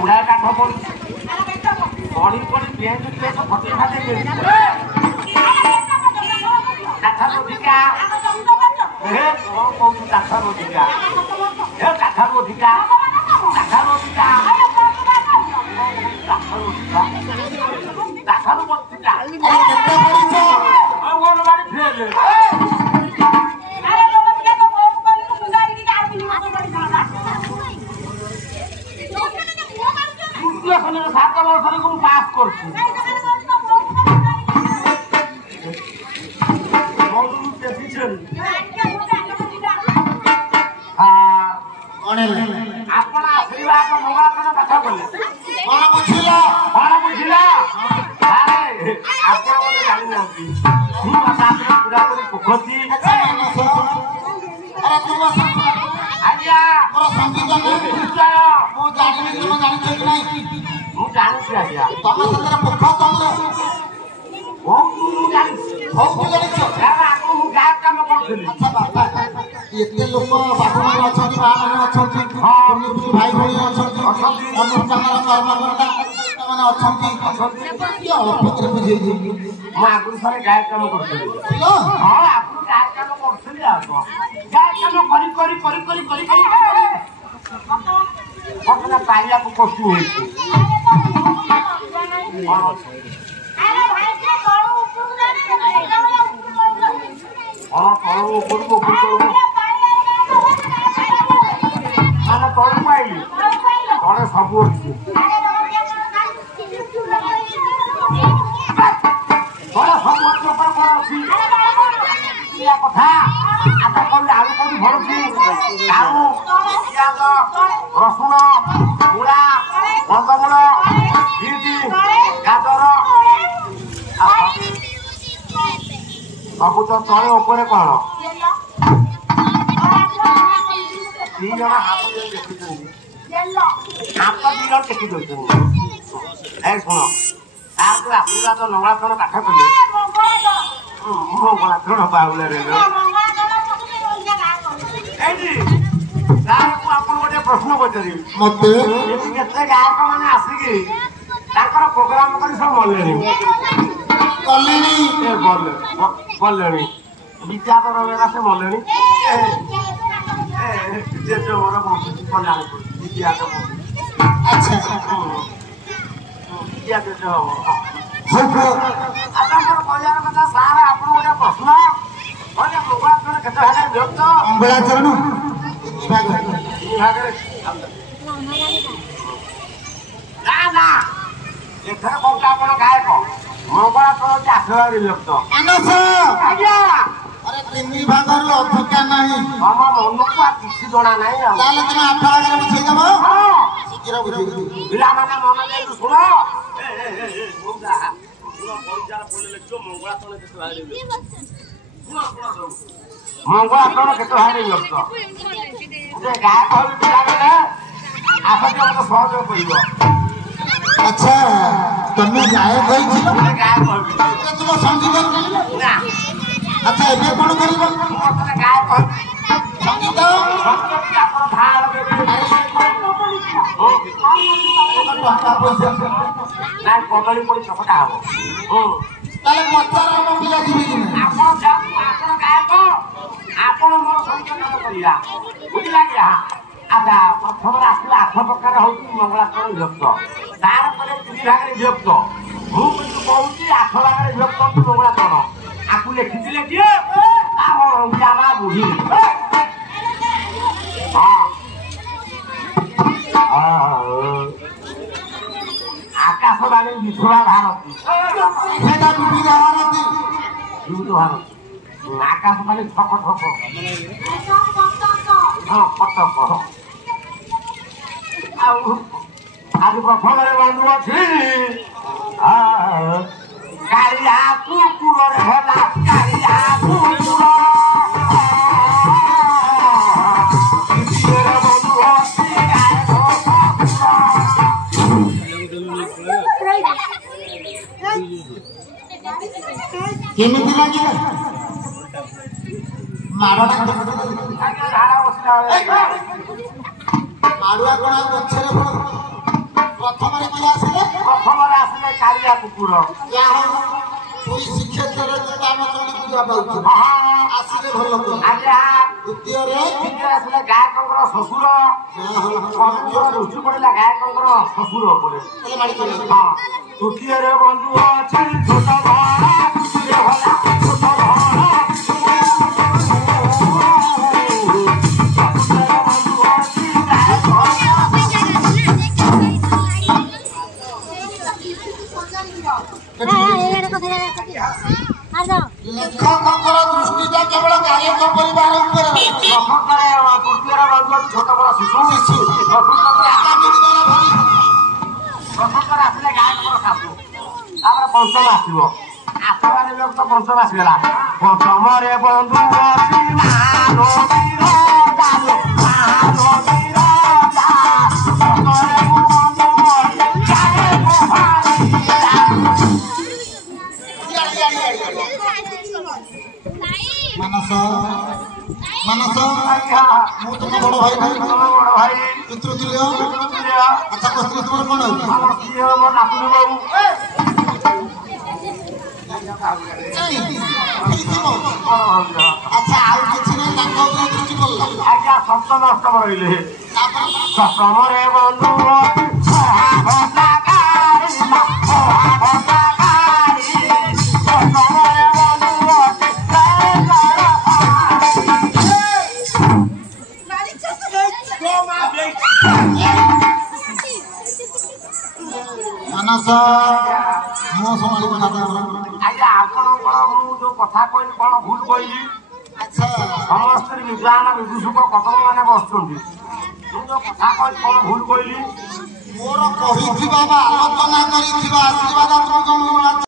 बुढ़ा काठ पड़ी पड़ी पड़ी बेंच पे तो फटे फाटे काठ रोधिका हे कौन कौन काठ रोधिका हे काठ रोधिका काठ रोधिका काठ रोधिका सात वर्ष को पास कर ଆପଣ ଆସିବା ମଙ୍ଗଳାଚରଣ କଥା କହିଲେ କଣ ବୁଝିଲା ଆପଣ ମୋତେ ଜାଣିନାହାନ୍ତି ମୁଁ ପୁରା ପୋଖରୀ ଆଜ୍ଞା ମୋର ସଙ୍ଗୀତ ମୁଁ ଜାଣିନି ତୁମେ ଜାଣିଛ କି ନାହିଁ ମୁଁ ଜାଣିଛି ଆଜ୍ଞା ତମ ସାଙ୍ଗରେ ପୋଖ ତମର କାମ କରୁଥିଲି ଏତେ ଲୋକ ବାବୁମାନେ ଅଛନ୍ତି ମାଆମାନେ ଅଛନ୍ତି ଭାଇ ଭଉଣୀ ଅଛନ୍ତି ଅନୁଷ୍ଠାନର କର୍ମକର୍ତ୍ତା ମାନେ ଅଛନ୍ତି ମୁଁ ଆଗରୁ ଥରେ ଗାୟକ କାମ କରୁଥିଲି ହଁ ଆଗରୁ ଗାୟକ କାମ କରୁଥିଲି ଆଉ ଗାୟକ କାମ କରି ଘଟଣା ପାଇବାକୁ କଷ୍ଟ ହୋଇଛି ହଁ ତଳୁ ଉପରକୁ ମାନେ ତଳୁ ପାଇଲି ତଳେ ସବୁ ଅଛି ତଳେ ସବୁ ଅଛି ଉପରେ କଣ ଅଛି କଥା ଆଧା କହିଲେ ଆଳୁ କୋଉଠି ଭରୁଛି ଆଳୁ ପିଆଜ ରସୁଣ ମୂଳା କନ୍ଦମୂଳ ବିଟ ଗାଜର ସବୁ ତ ତଳେ ଉପରେ କଣ ଦି ଜଣ ହାତ ଟେକିଛନ୍ତି ହାତ ଦି ଜଣ ଟେକି ଦଉଛନ୍ତି ଏ ଶୁଣ ତାର ଯୋଉ ଆସିଲା ତ ନଙ୍ଗଳାଚରଣ କାଠ କଲେ ମଙ୍ଗଳାଚରଣ ବାହୁଲାରେ ଏଇଠି ତାକୁ ଆପଣ ଗୋଟେ ପ୍ରଶ୍ନ ପଚାରିବି ମତେ କେତେ ଗାୟକ ମାନେ ଆସିକି ତାଙ୍କର ପ୍ରୋଗ୍ରାମ କରି ସବୁ ମଲେଣି ଗଲେଣି ବିଚାର ବେଳା ସେ ମଲେଣି ମୋର କଲ୍ୟାଣ ଆପଣଙ୍କର କହିବାର କଥା ସାର୍ ଆପଣ ଗୋଟେ ପ୍ରଶ୍ନ ମଙ୍ଗଳାଚରଣ କେତେ ଭାଗରେ ବିଭକ୍ତ ମଙ୍ଗଳାଚରଣ ଭାଗରେ ନା ଏଥର କହୁଛ ଆପଣ ଗାୟକ ମଙ୍ଗଳାଚରଣ 8 ଭାଗରେ ବିଭକ୍ତ ଆଜ୍ଞା ତିନି ଭାଗରୁ ଅଧିକା ନାହିଁ ତମ ମନକୁ ଆଉ କିଛି ଜଣା ନାହିଁ ତାହେଲେ ତମେ 8 ଭାଗରେ ବୁଝେଇଦବ ଶୀଘ୍ର ବୁଝେଇଦେବି ପିଲାମାନେ ମନ ଦେଇକି ଶୁଣ ମଙ୍ଗଳାଚରଣ କେତେ ଭାଗରେ ବିଭକ୍ତ ଗାୟକ ହବି ପିଲାମାନେ ଆସ ଟିକେ ମତେ ସହଯୋଗ କରିବ ଆଚ୍ଛା ତମେ ଗାୟକ କହିଥିଲ ଗାୟକ ହବି ତୁମ ସଙ୍ଗୀତ ନା আচ্ছা ଏବେ কোন করিব মতে গায় কই সঙ্গীত সঙ্গীত আপন ধার দেবে না কদলি পড়ি চপটা হবো তাহলে মচার মন্দিরা দিবি আপন যাও আপন গায় কো আপন মোর সঙ্গীত কাম করিয়া বুঝিলা কি আচ্ছা প্রথমে আসলে 8 প্রকার হচ্ছে মঙ্গলাচরণ বিভক্ত তারপরে 3 ভাগে বিভক্ত ମୁଁ କିନ୍ତୁ କହୁଛି 8 ଭାଗରେ ବିଭକ୍ତ ମଙ୍ଗଳାଚରଣ आपको लिखिले किए ଆମର ଜାମା ବୁଢୀ ଆକାଶବାଣୀ ବିଧବା ଭାରତୀ ସେଟା ବିବିଧ ଭାରତୀ ଆକାଶବାଣୀ ଠକ ଠକ ହଁ କଟକ ଆଉ ଆଜି ପ୍ରଥମରେ ବନ୍ଧୁ ଅଛି କାଳିଆ କୁକୁରରେ ହେଲା କାଳିଆ କୁକୁର କେମିତି ଲାଗିଲା ମାଡ଼ଟା ଝାଡ଼ା ବସିଲା ମାଡ଼ୁଆ କଣ ପଛରେ ପ୍ରଥମରେ କିଏ ଆସିଲେ? ପ୍ରଥମରେ ଆସିଲେ କାଳିଆ କୁକୁର। ଯାହା ହଉ ଦୁଇ ଶିକ୍ଷକରେ ଆମ ଜଣେ ପୂଜା ପାଉଛୁ ଆସିଲେ ଭଲ ଦ୍ୱିତୀୟରେ ଆସିଲେ ଗାୟକଙ୍କର ଶ୍ୱଶୁର ଦୃଷ୍ଟି ପଡ଼ିଲା ଗାୟକଙ୍କର ଶ୍ୱଶୁର ଉପରେ। ତୃତୀୟରେ ବନ୍ଧୁ ଅଛି ଛୋଟ ଭଣା ଛୋଟ ଭଣା ଲେଖକଙ୍କର ଦୃଷ୍ଟିଟା କେବଳ ଗାୟକ ପରିବାର ଉପରେ ତୃତୀୟରେ ବନ୍ଧୁ ଅଛି ଛୋଟ ବଡ଼ ଶିଶୁ ଚତୁର୍ଥରେ ଆସିଲେ ଗାୟକଙ୍କର ଶାଶୁ। ତାପରେ ପଞ୍ଚମ ଆସିବ ଆଶୀର୍ବାଦ ବ୍ୟକ୍ତ ପଞ୍ଚମ ଆସିଗଲା। ପଞ୍ଚମରେ ବନ୍ଧୁ ଅଛି ମାନସ ମାନସ ମୁଁ ତୁମ ବଡ ଭାଇ ପିତୃତୁଲ୍ୟ। ଆଚ୍ଛା ସ୍ତ୍ରୀ ତୁମର କଣ ଆଚ୍ଛା ଆଉ କିଛି ନାହିଁ ତାଙ୍କ ଉପରେ ଦୃଷ୍ଟି ପଡ଼ିଲା। ଆଜ୍ଞା ସପ୍ତମ ଅଷ୍ଟମ ରହିଲେ ସପ୍ତମରେ ବନ୍ଧୁ ମାନସ ମୁଁ ଶୁଣିଲି କଥା ଆଜ୍ଞା ଆପଣଙ୍କର ମୁଁ ଯୋଉ କଥା କହିଲି କଣ ଭୁଲ କହିଲି? ଆଚ୍ଛା ସମସ୍ତେ ବିଦ୍ୱାନ ବିଦୁଷକ କଟକ ମାନେ ବସୁଛନ୍ତି। ମୁଁ ଯୋଉ କଥା କହିଲି କଣ ଭୁଲ କହିଲି? ମୋର କହିଥିବା ବା ଆଲୋଚନା କରିଥିବା ଆଶୀର୍ବାଦ